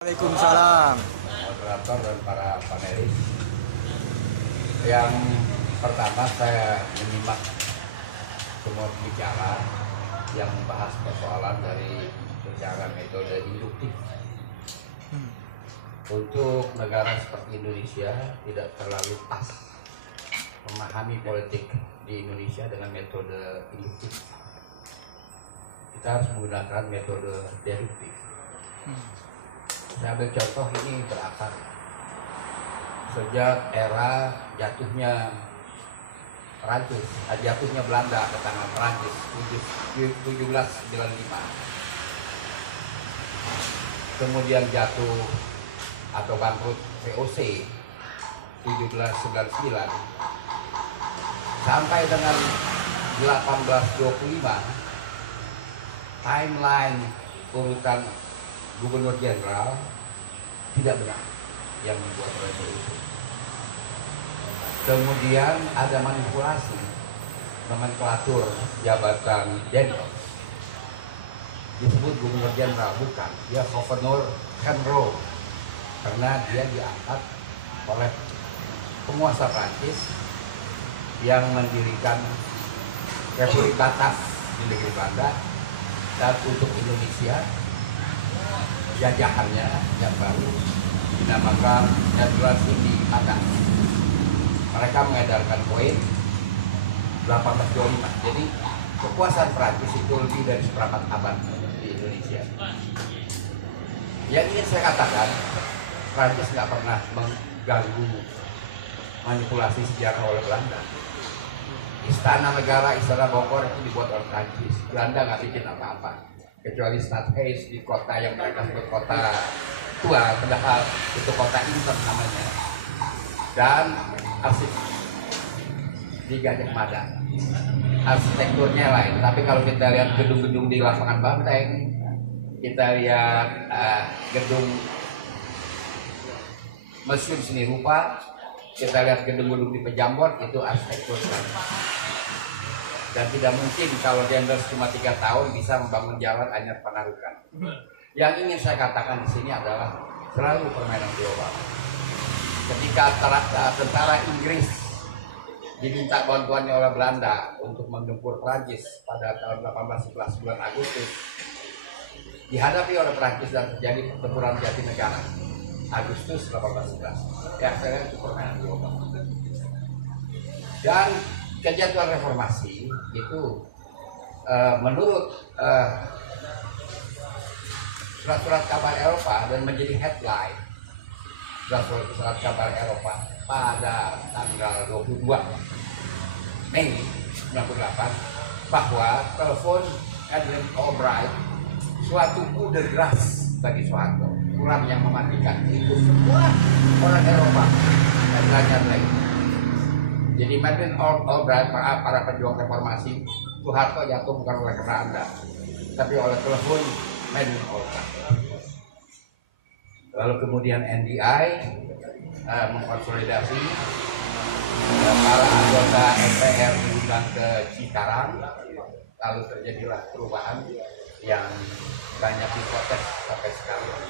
Waalaikumsalam. Moderator dan para panelis. Yang pertama saya menyimak semua bicara yang membahas persoalan dari secara metode induktif. Untuk negara seperti Indonesia tidak terlalu pas memahami politik di Indonesia dengan metode induktif. Kita harus menggunakan metode deduktif. Saya ambil contoh ini berakar sejak era jatuhnya Perancis, jatuhnya Belanda ke tangan Perancis 1795. Kemudian jatuh atau bangkrut VOC 1799 sampai dengan 1825. Timeline urutan Gubernur Jenderal tidak benar yang dibuat oleh PUC. Kemudian ada manipulasi nomenklatur jabatan jenderal. Disebut Gubernur Jenderal, bukan, dia Gubernur General karena dia diangkat oleh penguasa Prancis yang mendirikan Republik Batas di negeri Belanda, dan untuk Indonesia jajahannya yang baru dinamakan Jenderal Sindi Atas. Mereka mengedarkan koin 1825. Jadi kekuasaan Prancis itu lebih dari seperempat abad di Indonesia. Yang ingin saya katakan, Prancis nggak pernah mengganggu manipulasi sejarah oleh Belanda. Istana negara, Istana Bogor itu dibuat oleh Prancis. Belanda nggak bikin apa-apa, kecuali Stadhuis di kota yang mereka sebut kota tua, padahal itu kota Inter namanya, dan arsip di Gajah Mada. Arsitekturnya lain, tapi kalau kita lihat gedung-gedung di lapangan Banteng, kita lihat gedung Museum Seni Rupa, kita lihat gedung-gedung di Pejambon, itu arsitektur. Dan tidak mungkin kalau Jenderal cuma 3 tahun bisa membangun jalan Anyar Panarukan. Yang ingin saya katakan di sini adalah selalu permainan global. Ketika tentara Inggris diminta bantuannya oleh Belanda untuk menggempur Prancis pada tahun 1811 bulan Agustus, dihadapi oleh Prancis dan terjadi pertempuran Jatinegara Agustus 1811. Ya, saya itu permainan global. Dan kejatuhan reformasi itu menurut surat-surat kabar Eropa dan menjadi headline surat kabar Eropa pada tanggal 22 Mei 1998 bahwa telepon Madeleine Albright suatu kuda deras bagi Soeharto, kurang yang mematikan itu semua orang Eropa dan belajar lagi. Jadi Madeleine Albright, para pejuang reformasi, Soeharto jatuh bukan oleh kena Anda, tapi oleh telepon Madeleine Albright. Lalu kemudian NDI mengkonsolidasi para anggota MPR diundang ke Cikarang, lalu terjadilah perubahan yang banyak diprotes sampai sekarang.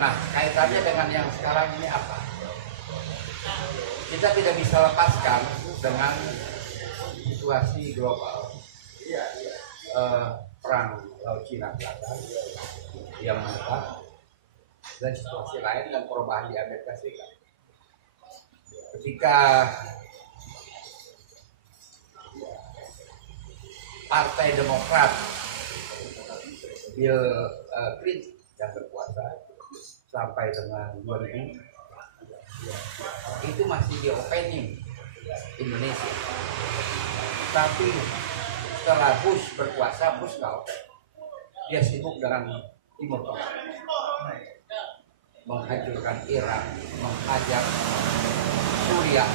Nah, kaitannya dengan yang sekarang ini apa? Kita tidak bisa lepaskan dengan situasi global, perang Laut Cina Selatan yang menetap, dan situasi lain dan perubahan di Amerika Serikat. Ketika Partai Demokrat Bill Clinton yang berkuasa sampai dengan 2000, itu masih di opening Indonesia. Tapi setelah Bush berkuasa, Bush nggak open. Dia sibuk dengan Timur Tengah, menghancurkan Irak, menghajar Suriah,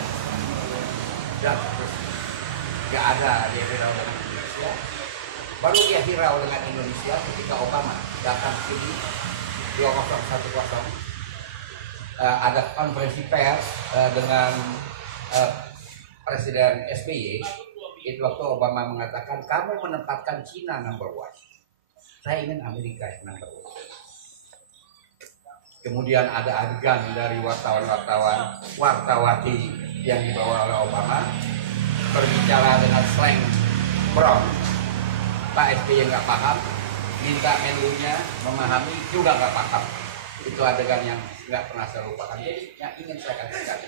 dan terus nggak ada dia hirau dengan Indonesia. Baru dia hirau dengan Indonesia ketika Obama datang ke sini 2010. Ada konferensi pers dengan Presiden SBY. Itu waktu Obama mengatakan, kamu menempatkan Cina number one, saya ingin Amerika yang number one. Kemudian ada adegan dari wartawati yang dibawa oleh Obama berbicara dengan slang brown. Pak SBY nggak paham, minta menunya memahami juga nggak paham. Itu adegan yang nggak pernah saya lupakan. Jadi yang ingin saya katakan,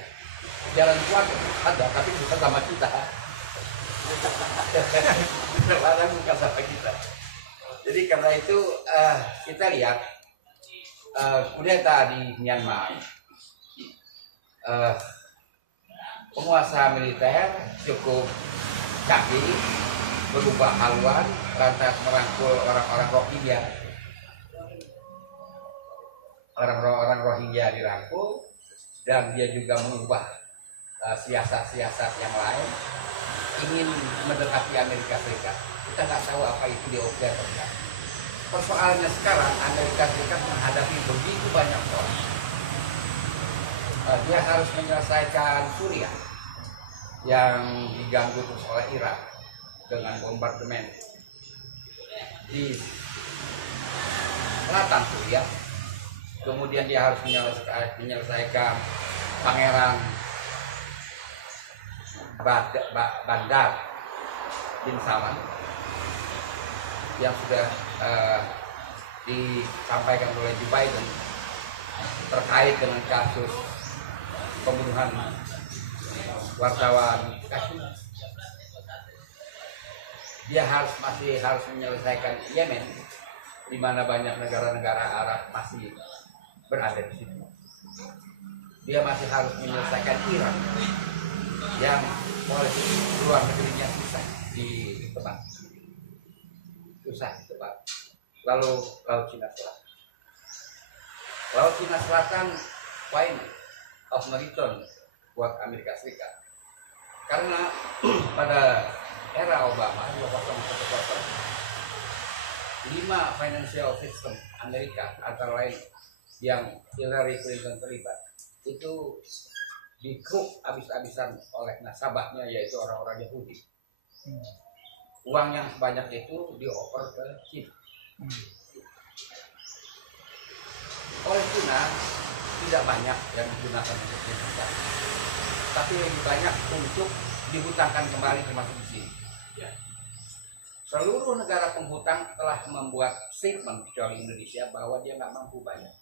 jalan keluar ada, tapi bukan sama kita. Terlarang bukan sama kita. Jadi karena itu kita lihat kudeta di Myanmar, penguasa militer cukup canggih, berubah haluan, lantas merangkul orang-orang Rohingya. Orang-orang Rohingya dirangkul, dan dia juga mengubah siasat-siasat yang lain, ingin mendekati Amerika Serikat. Kita nggak tahu apa itu di objek atau tidak. Persoalannya sekarang Amerika Serikat menghadapi begitu banyak orang. Dia harus menyelesaikan Suriah yang diganggu terus oleh Irak dengan bombardemen di selatan Suriah. Kemudian dia harus menyelesaikan Pangeran Bandar bin Salman yang sudah disampaikan oleh Joe Biden terkait dengan kasus pembunuhan wartawan Kashmir. Dia masih harus menyelesaikan Yemen, di mana banyak negara-negara Arab masih berada di situ. Dia masih harus menyelesaikan Iran yang polisi luar negerinya susah ditebak. Lalu Laut Cina Selatan. Laut Cina Selatan point of no return buat Amerika Serikat. Karena pada era Obama 2010, 5 financial system Amerika antara lain yang Hillary Clinton terlibat itu dikruk habis-habisan oleh nasabahnya, yaitu orang-orang Yahudi. Uang yang sebanyak itu dioper ke China. Oleh China tidak banyak yang digunakan untuk investasi, tapi lebih banyak untuk dihutangkan kembali, termasuk di sini. Seluruh negara penghutang telah membuat statement kecuali Indonesia bahwa dia nggak mampu bayar.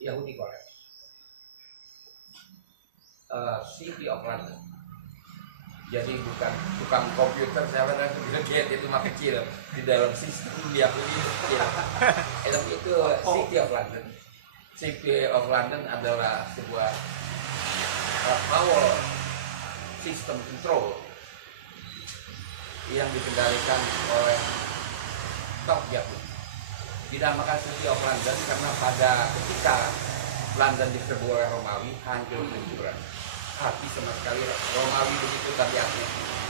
Yahudi korek. City of London. Jadi bukan tukang komputer, saya pada lihat itu mah kecil di dalam sistem Yahudi kecil. Tapi itu City of London. City of London adalah sebuah power system control yang dikendalikan oleh top Yahudi. Dinamakan City of London karena pada ketika London diserbu oleh Romawi, hancur hancuran. Hati sama sekali Romawi begitu tabiatnya.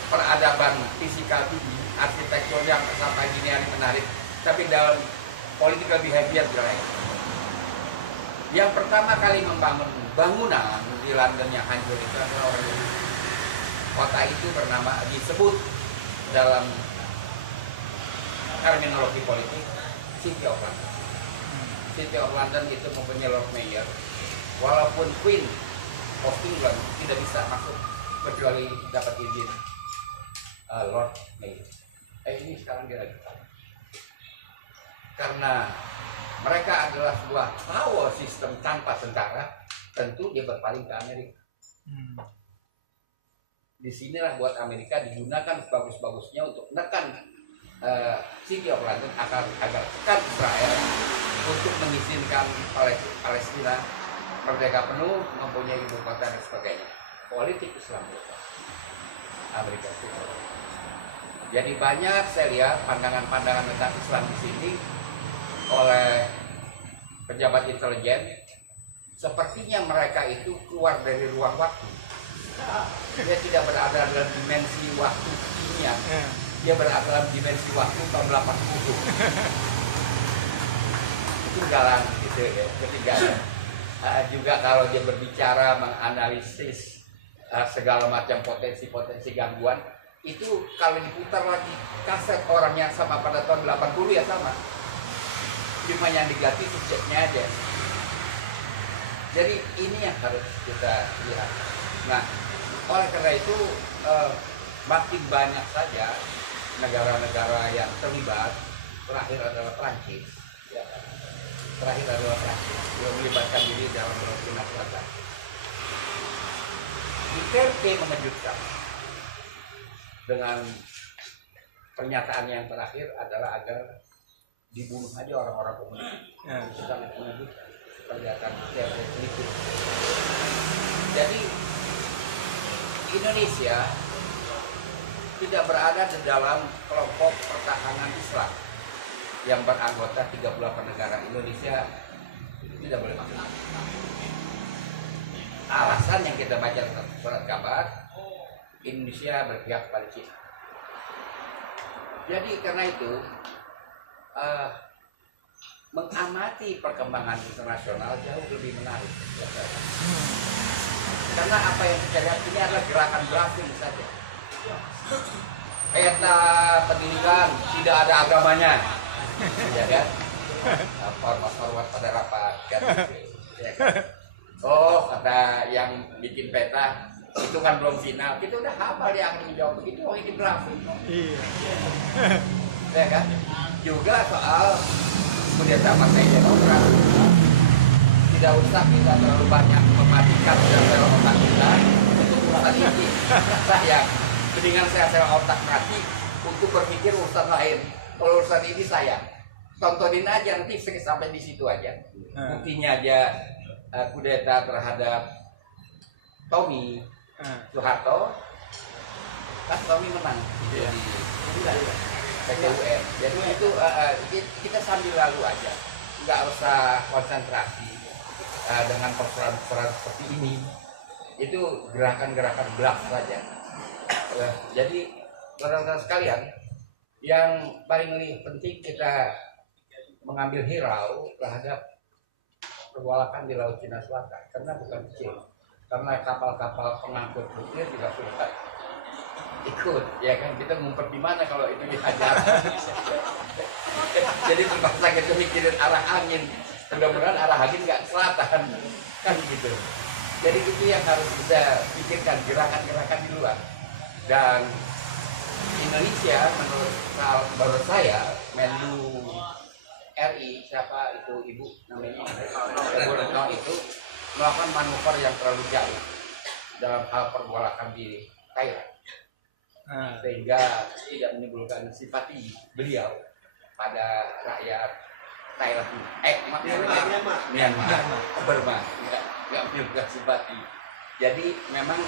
Peradaban fisikal tinggi, arsitektur yang sampai gini hari menarik, tapi dalam political behavior jelek. Yang pertama kali membangun bangunan di London yang hancur itu adalah orang Yahudi. Kota itu disebut dalam terminologi politik City of London. City of London itu mempunyai Lord Mayor, walaupun Queen of England tidak bisa masuk kecuali dapat izin Lord Mayor. Ini sekarang dia lagi karena mereka adalah sebuah power system tanpa tentara, tentu dia berpaling ke Amerika. Disinilah buat Amerika digunakan sebagus-bagusnya untuk menekan City of London agar tekan Israel untuk mengizinkan Palestina merdeka penuh, mempunyai ibu kota dan sebagainya. Politik Islam Amerika Serikat. Jadi banyak saya lihat pandangan-pandangan tentang Islam di sini oleh pejabat intelijen, sepertinya mereka itu keluar dari ruang waktu. Dia tidak berada dalam dimensi waktu kekinian. Dia berada dalam dimensi waktu tahun 80. Ketinggalan gitu ya, ketinggalan. Juga kalau dia berbicara menganalisis segala macam potensi-potensi gangguan, itu kalau diputar lagi kaset orang yang sama pada tahun 80 ya sama. cuma yang diganti subjeknya aja. Jadi ini yang harus kita lihat. Nah, oleh karena itu makin banyak saja negara-negara yang terlibat. Terakhir adalah Prancis, ya. Terakhir adalah Prancis yang melibatkan diri dalam Laut Cina Selatan. Duterte mengejutkan dengan pernyataan yang terakhir adalah agar dibunuh aja orang-orang komunis. Itu sangat mengejutkan pernyataan Duterte itu. Jadi Indonesia tidak berada di dalam kelompok pertahanan Islam yang beranggota 38 negara. Indonesia tidak boleh masuk. Alasan yang kita baca dalam surat kabar, Indonesia berpihak pada Cina. Jadi karena itu mengamati perkembangan internasional jauh lebih menarik. Karena apa yang kita lihat ini adalah gerakan bluffing saja. Peta pendidikan tidak ada agamanya, ya kan? Format pada rapat, kan? Ya kan? Oh, kata yang bikin peta itu kan belum final. Kita udah hafal dia akan menjawab begitu. Oh, ini bluffing. Iya. Ya kan? Juga soal kudeta partai Demokrat. Tidak usah kita terlalu banyak mematikan sel otak kita untuk urusan ini. Saya mendingan saya sel otak mati untuk berpikir urusan lain. Kalau urusan ini saya tontonin aja, nanti sampai di situ aja. Buktinya aja kudeta terhadap Tommy Soeharto, kan Tommy menang di PT UN. Jadi itu kita sambil lalu aja, nggak usah konsentrasi dengan persoalan seperti ini. Itu gerakan-gerakan bluff saja. Jadi saudara-saudara sekalian, yang paling penting kita mengambil hirau terhadap pergolakan di Laut Cina Selatan, karena bukan kecil. Karena kapal-kapal pengangkut nuklir juga sudah ikut, ya kan? Kita ngumpet di mana kalau itu dihajar. Jadi terpaksa kita mikirin arah angin. Mudah-mudahan arah angin nggak ke selatan, kan gitu. Jadi itu yang harus kita pikirkan, gerakan-gerakan di luar. Dan Indonesia menurut saya, Menlu RI, siapa itu ibu namanya, Ibu Retno itu melakukan manuver yang terlalu jauh dalam hal pergolakan di Thailand, sehingga tidak menimbulkan simpati beliau pada rakyat Thailand, Myanmar, Burma, nggak menimbulkan simpati. Jadi memang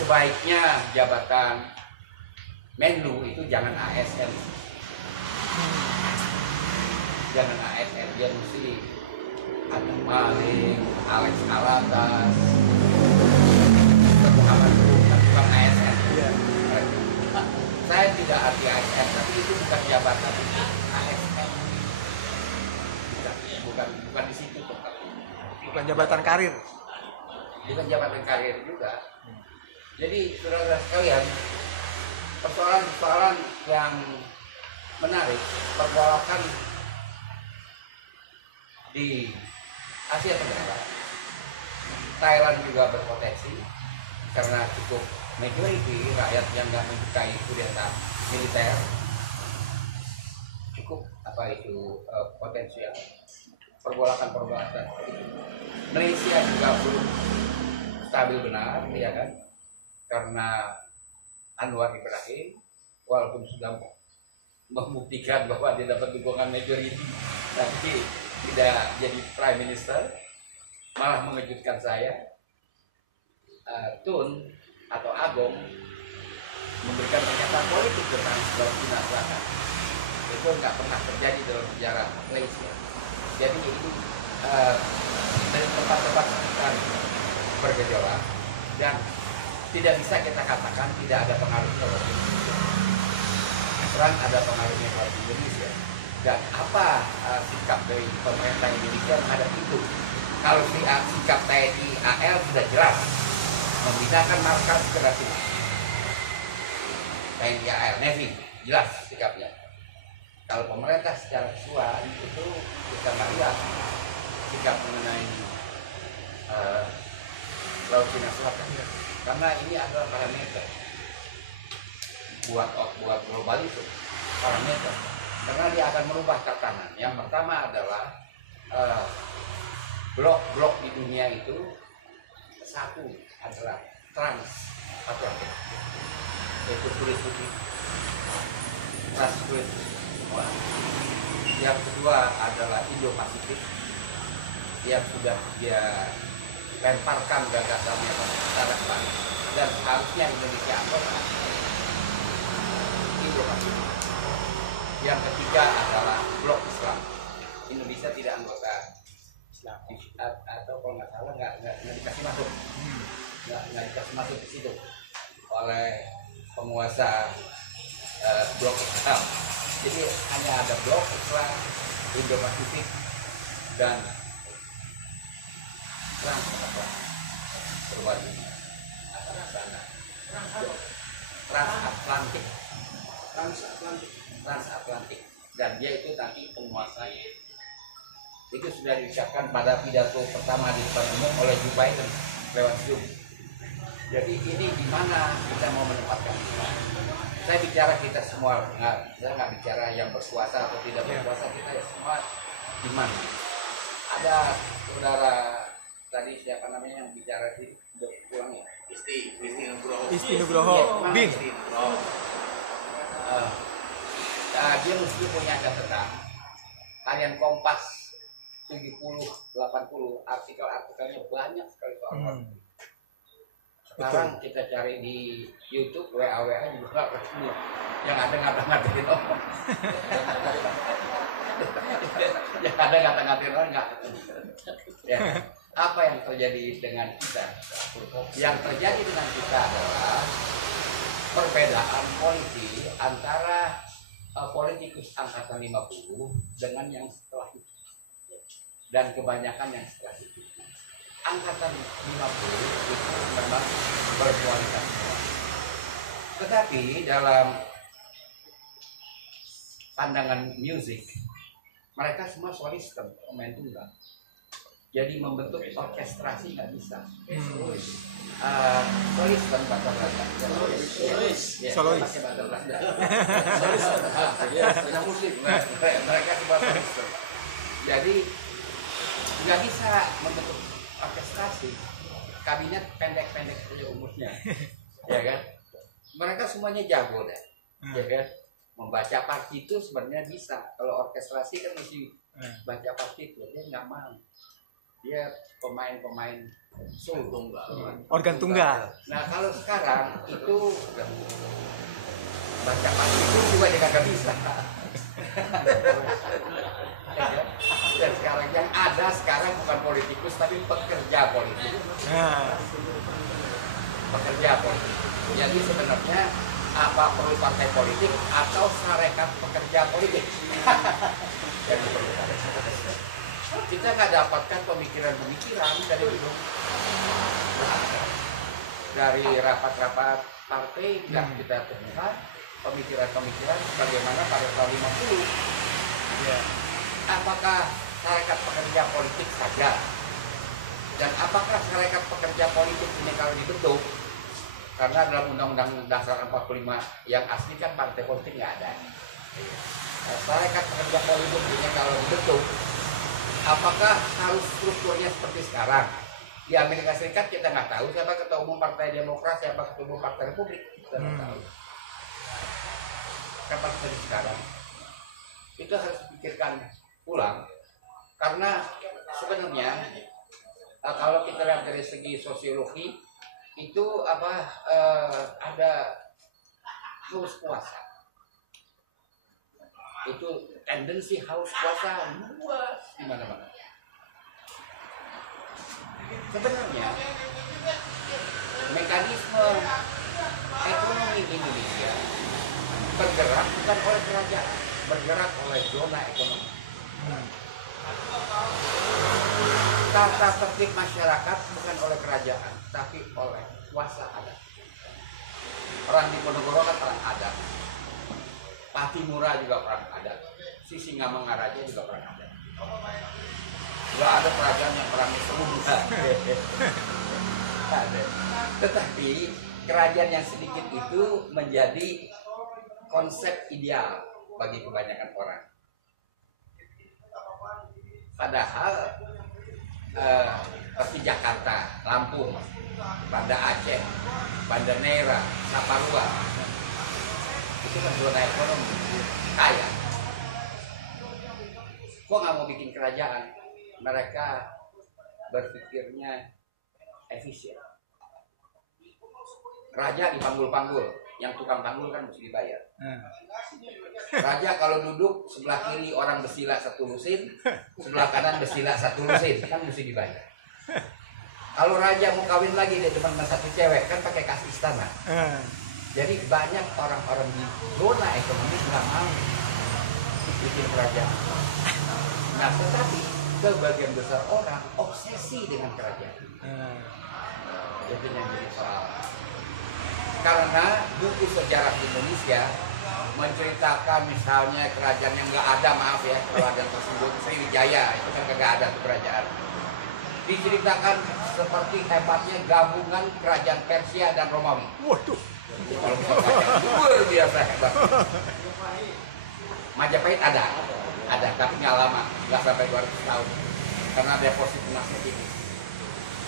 sebaiknya jabatan Menlu itu jangan ASN. Jangan ASN, dia mesti Adam Malik, Alex Alatas, Muhammad bukan ASN. Saya tidak arti ASN, tapi itu bukan jabatan ASN. Bukan di situ tempat. Bukan jabatan karir. Bukan jabatan karir juga. Jadi saudara sekalian, persoalan-persoalan yang menarik, pergolakan di Asia Tenggara, Thailand juga berpotensi karena cukup majority rakyat yang nggak menyukai kudeta militer, cukup potensial pergolakan. Malaysia juga belum stabil benar, ya kan? Karena Anwar Ibrahim walaupun sudah membuktikan bahwa dia dapat dukungan majority, tapi tidak jadi prime minister, malah mengejutkan saya. Tun atau Agong memberikan pernyataan politik tentang Laut Cina Selatan. Itu nggak pernah terjadi dalam sejarah Malaysia. Jadi ini dari tempat-tempat kan bergejolak dan tidak bisa kita katakan tidak ada pengaruh terhadap Indonesia. Perang ada pengaruhnya terhadap Indonesia. Dan apa sikap dari pemerintah Indonesia terhadap itu? Kalau sikap TNI AL sudah jelas memindahkan markas ke Natuna. TNI AL Navy jelas sikapnya. Kalau pemerintah secara keseluruhan itu kita nggak lihat sikap mengenai Laut Cina Selatan, karena ini adalah parameter buat global itu, parameter, karena dia akan merubah tatanan. Yang pertama adalah blok-blok di dunia itu satu adalah Transatlantik, yaitu kulit putih, ras kulit semua. Yang kedua adalah Indo-Pasifik, yang sudah dia lemparkan gagasannya secara balik, dan harusnya Indonesia anggota Indo-Pasifik. Yang ketiga adalah blok Islam. Indonesia tidak anggota Islam, atau kalau nggak salah nggak dikasih masuk, nggak dikasih masuk ke situ oleh penguasa blok Islam. Jadi hanya ada blok Islam, Indo-Pasifik, dan Transatlantik, dan dia itu nanti penguasanya. Itu sudah diucapkan pada pidato pertama di depan umum oleh Joe Biden lewat Zoom. Jadi ini di mana kita mau menempatkan kita? Saya bicara kita semua, saya nggak bicara yang berkuasa atau tidak berkuasa, kita semua di mana? Ada saudara tadi siapa namanya yang bicara di pulang ya? Isti Nugroho. Bin. Dia mesti punya catatan. Harian Kompas 70, 80 artikelnya banyak sekali soal politik. Sekarang kita cari di YouTube, WA juga nggak ketemu. Yang ada ngata-ngatain orang. Yang ada ngata-ngatain orang nggak ketemu. Ya. Apa yang terjadi dengan kita? Yang terjadi dengan kita adalah perbedaan politik antara politikus angkatan 50 dengan yang setelah itu, dan kebanyakan yang setelah itu. Angkatan 50 itu memang berkualitas, tetapi dalam pandangan musik mereka semua solisten, pemain tunggal. Jadi membentuk orkestrasi nggak bisa. Solisten bahasa Belanda. Solois. Bahasa Belanda. Musik. Mereka semua solisten. Jadi nggak bisa membentuk orkestrasi. Kabinet pendek-pendek saja umurnya, ya kan? Mereka semuanya jago deh, ya kan? Membaca partitur sebenarnya bisa. Kalau orkestrasi kan mesti baca partitur, dia nggak mau. Dia pemain solo tunggal, organ tunggal. Nah kalau sekarang itu baca partitur juga dia nggak bisa. Dan sekarang yang ada sekarang bukan politikus tapi pekerja politik. Pekerja politik. Jadi sebenarnya apa perlu partai politik atau sarekat pekerja politik? Jadi perlu. Kita nggak dapatkan pemikiran-pemikiran dari dulu. Dari rapat-rapat partai yang kita temukan pemikiran-pemikiran bagaimana pada tahun 50. Apakah sarekat pekerja politik saja? Dan apakah sarekat pekerja politik ini kalau dibentuk? Karena dalam Undang-Undang Dasar 45 yang asli kan partai politik nggak ada. Sarekat pekerja politik ini kalau dibentuk, apakah harus strukturnya seperti sekarang? Di Amerika Serikat kita nggak tahu siapa ketua umum Partai Demokrat, siapa ketua umum Partai Republik, kita nggak tahu. Kapan seperti sekarang? Itu harus dipikirkan ulang, karena sebenarnya kalau kita lihat dari segi sosiologi itu ada haus kuasa, itu tendensi haus kuasa luas di mana-mana. Sebenarnya mekanisme ekonomi Indonesia bergerak bukan oleh kerajaan, bergerak oleh zona ekonomi. Tata tertib masyarakat bukan oleh kerajaan, tapi oleh kuasa adat. Orang di Ponorogo kan orang adat, Patimura juga orang adat. si Singamangaraja juga perang ada. Nggak ada kerajaan yang perangnya semudah. Ada. Tetapi kerajaan yang sedikit itu menjadi konsep ideal bagi kebanyakan orang. Padahal seperti Jakarta, Lampung, Banda Aceh, Banda Neira, Saparua, itu kan zona ekonomi kaya. Kok nggak mau bikin kerajaan? Mereka berpikirnya efisien. Raja dipanggul-panggul, yang tukang panggul kan mesti dibayar. Raja kalau duduk sebelah kiri orang bersila satu lusin, sebelah kanan bersila satu lusin, kan mesti dibayar. Kalau raja mau kawin lagi dia cuma satu cewek, kan pakai kas istana. Jadi banyak orang-orang di zona ekonomi nggak mau bikin kerajaan. Nah, tetapi sebagian besar orang obsesi dengan kerajaan. Itu yang jadi soal. Karena buku sejarah Indonesia menceritakan misalnya kerajaan yang nggak ada, maaf ya kalau ada yang tersebut Sriwijaya, itu kan nggak ada tuh kerajaan. Diceritakan seperti hebatnya gabungan kerajaan Persia dan Romawi. Waduh. Kalau bisa baca, luar biasa hebat. Majapahit ada, tapi nggak lama, nggak sampai 200 tahun, karena deposit emasnya tinggi.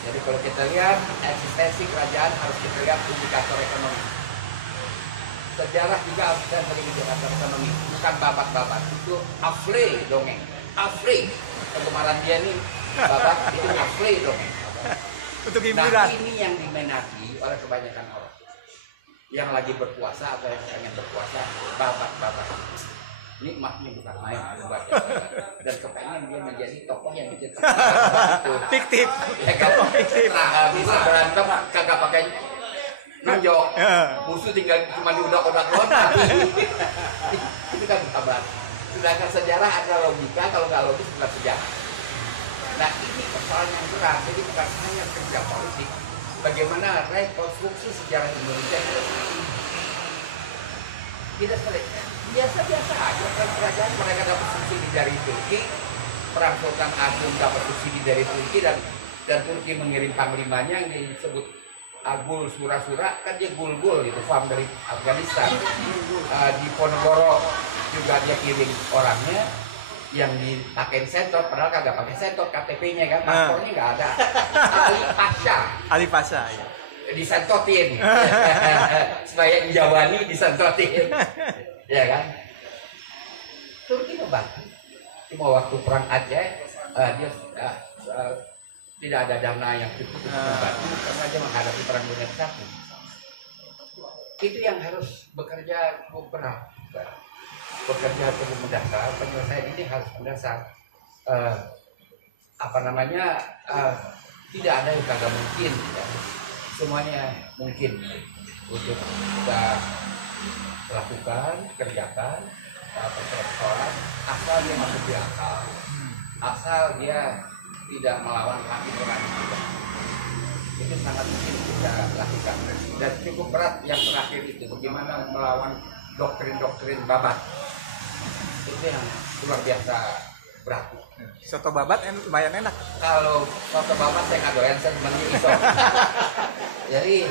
Jadi kalau kita lihat eksistensi kerajaan harus kita lihat indikator ekonomi. Sejarah juga harus kita lihat indikator ekonomi, bukan babat-babat. Itu afle dongeng, afle. Kegemaran dia nih babat itu afle dongeng. Untuk hiburan. Nah ini yang diminati oleh kebanyakan orang. Yang lagi berpuasa atau yang pengen berpuasa, babat-babat. Nikmatnya bukan main membaca dan kepengen dia menjadi tokoh yang diceritakan itu Fiktif. ya kan fiktif. Nah, bisa berantem kagak pakai nonjok, musuh tinggal cuma diudak-udak doang. Itu kan kabar. Sedangkan sejarah ada logika, kalau nggak logis bukan sejarah. Nah ini persoalan yang berat, jadi bukan hanya kerja politik. Bagaimana rekonstruksi sejarah Indonesia tidak sulit. Biasa-biasa aja kan kerajaan mereka dapat subsidi dari Turki, perang Sultan Agung dapat subsidi dari Turki dan Turki mengirim panglimanya yang disebut Agul Sura-Sura, kan dia gul-gul itu farm dari Afghanistan. Di Ponorogo juga dia kirim orangnya yang dipakai sentot, padahal kagak pakai sentot KTP-nya kan, paspornya nggak ada. Ali Pasha ya. Disentotin supaya Jawani disentotin. Ya kan? Turki membantu. Cuma waktu perang Aceh dia tidak ada dana yang cukup untuk membantu karena dia menghadapi perang dunia satu. Itu yang harus bekerja berat. Bekerja cukup mendasar. Penyelesaian ini harus mendasar. Tidak ada yang kagak mungkin. Ya. Semuanya mungkin untuk kita lakukan, kerjakan persoalan asal dia masuk di akal, asal dia tidak melawan hati nurani kita. Itu sangat mungkin kita lakukan dan cukup berat yang terakhir itu bagaimana melawan doktrin-doktrin babat. Itu yang luar biasa berat. Soto babat lumayan enak. Kalau soto babat saya nggak doyan, saya cuma iso. Jadi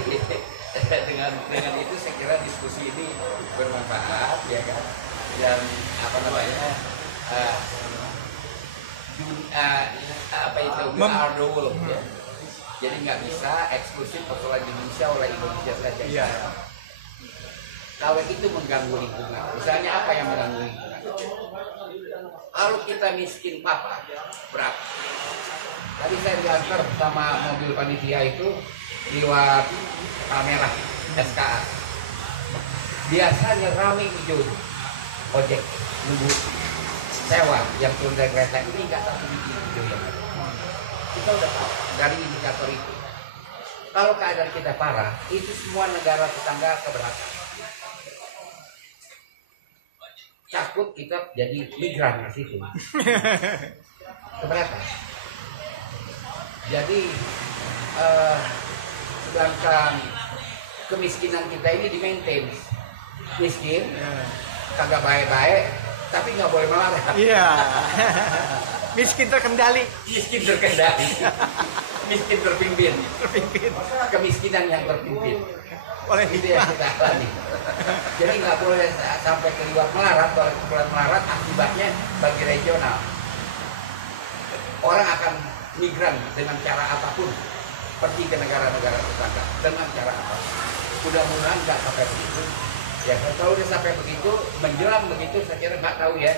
dengan itu saya kira diskusi ini bermanfaat ya kan, dan we are the world ya. Jadi nggak bisa eksklusif persoalan Indonesia oleh Indonesia saja. Iya. Kalau itu mengganggu lingkungan, misalnya apa yang mengganggu lingkungan? Kalau kita miskin papa, berapa? Tadi saya diantar sama mobil panitia itu lewat kamera SKA. Biasanya ramai hijau ojek nunggu sewa yang turun dari kereta ini nggak satu biji hijau yang ada. Kita udah tahu dari indikator itu. Kalau keadaan kita parah, itu semua negara tetangga keberatan. Takut kita jadi migran di situ. Keberatan. Jadi sedangkan kemiskinan kita ini di maintain, miskin, kagak baik-baik, tapi nggak boleh melarat. Iya. Miskin terkendali. Miskin terkendali, miskin terpimpin, kemiskinan yang terpimpin. Oleh Itu yang kita alami. Jadi nggak boleh sampai keluar melarat. Kalau keluar melarat akibatnya bagi regional, orang akan migran dengan cara apapun, pergi ke negara-negara tetangga dengan cara apa. Mudah-mudahan nggak sampai begitu. Ya kalau udah sampai begitu, menjelang begitu, saya kira nggak tahu ya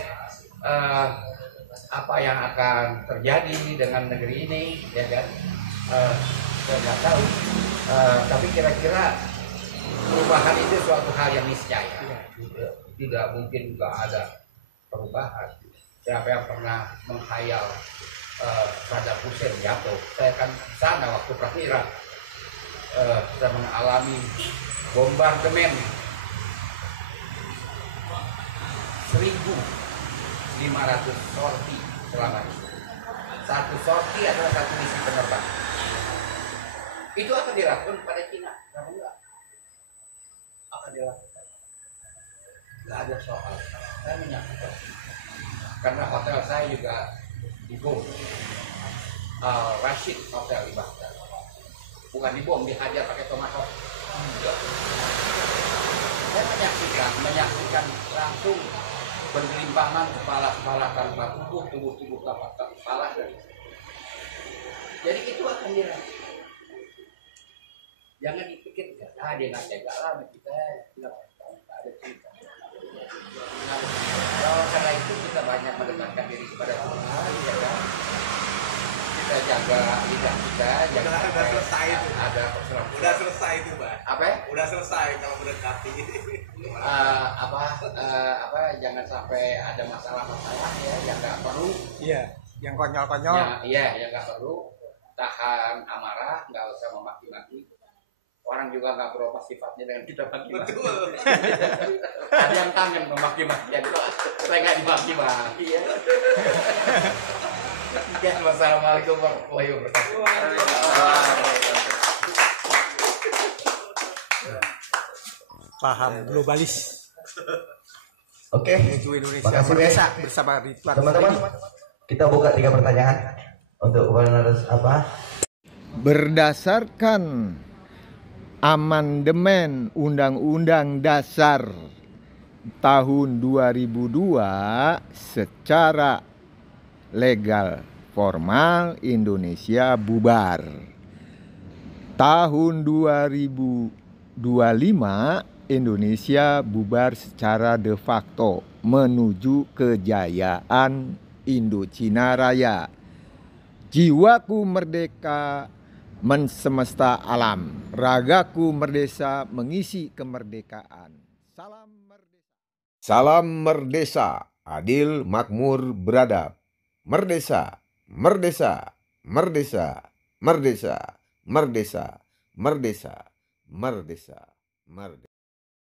apa yang akan terjadi dengan negeri ini, ya kan? Saya nggak tahu. Tapi kira-kira perubahan itu suatu hal yang niscaya. Tidak mungkin nggak ada perubahan. Siapa yang pernah menghayal Saddam Hussein jatuh? Saya kan di sana waktu perang Irak. Kita mengalami bombardemen 1.500 sorti selama itu. Satu sorti adalah satu misi penerbang. Itu akan dilakukan pada Cina, kamu enggak? Akan dilakukan. Enggak ada soal. Saya menyaksikan. Karena hotel saya juga dibom. Rashid Hotel di Baghdad. Bukan dibom, dihajar pakai tomato. Saya menyaksikan langsung bergelimpangan kepala-kepala tanpa tubuh-tubuh tanpa kepala. Jadi itu akan dirasakan. Jangan dipikirkan, dia nggak tega lah kita, tidak ada cerita. Karena itu kita banyak mendekatkan diri kepada Tuhan, ya kan? Kita jaga lidah kita, jaga Udah selesai itu. ada persoalan. Udah selesai itu, Mbak. Apa ya? Udah selesai kalau mendekati. Jangan sampai ada masalah-masalah ya yang nggak perlu. Iya, yang konyol-konyol. Yang nggak perlu. Tahan amarah, nggak usah memaki-maki. Orang juga nggak berubah sifatnya dengan kita maki-maki. Betul. Ada yang kangen memaki-maki, saya nggak dimaki-maki ya. Wassalamualaikum warahmatullahi wabarakatuh. Paham globalis. Oke, Menuju Indonesia makasih, Merdeka bersama Ridwan. teman-teman. Kita buka 3 pertanyaan untuk harus apa? Berdasarkan amandemen Undang-Undang Dasar tahun 2002 secara legal formal Indonesia bubar. Tahun 2025 Indonesia bubar secara de facto menuju kejayaan Indochina Raya. Jiwaku merdeka semesta alam, ragaku merdeka mengisi kemerdekaan. Salam merdeka. Salam merdeka, adil, makmur, beradab. Merdeka, merdeka, merdeka, merdeka, merdeka, merdeka, merdeka, merdeka.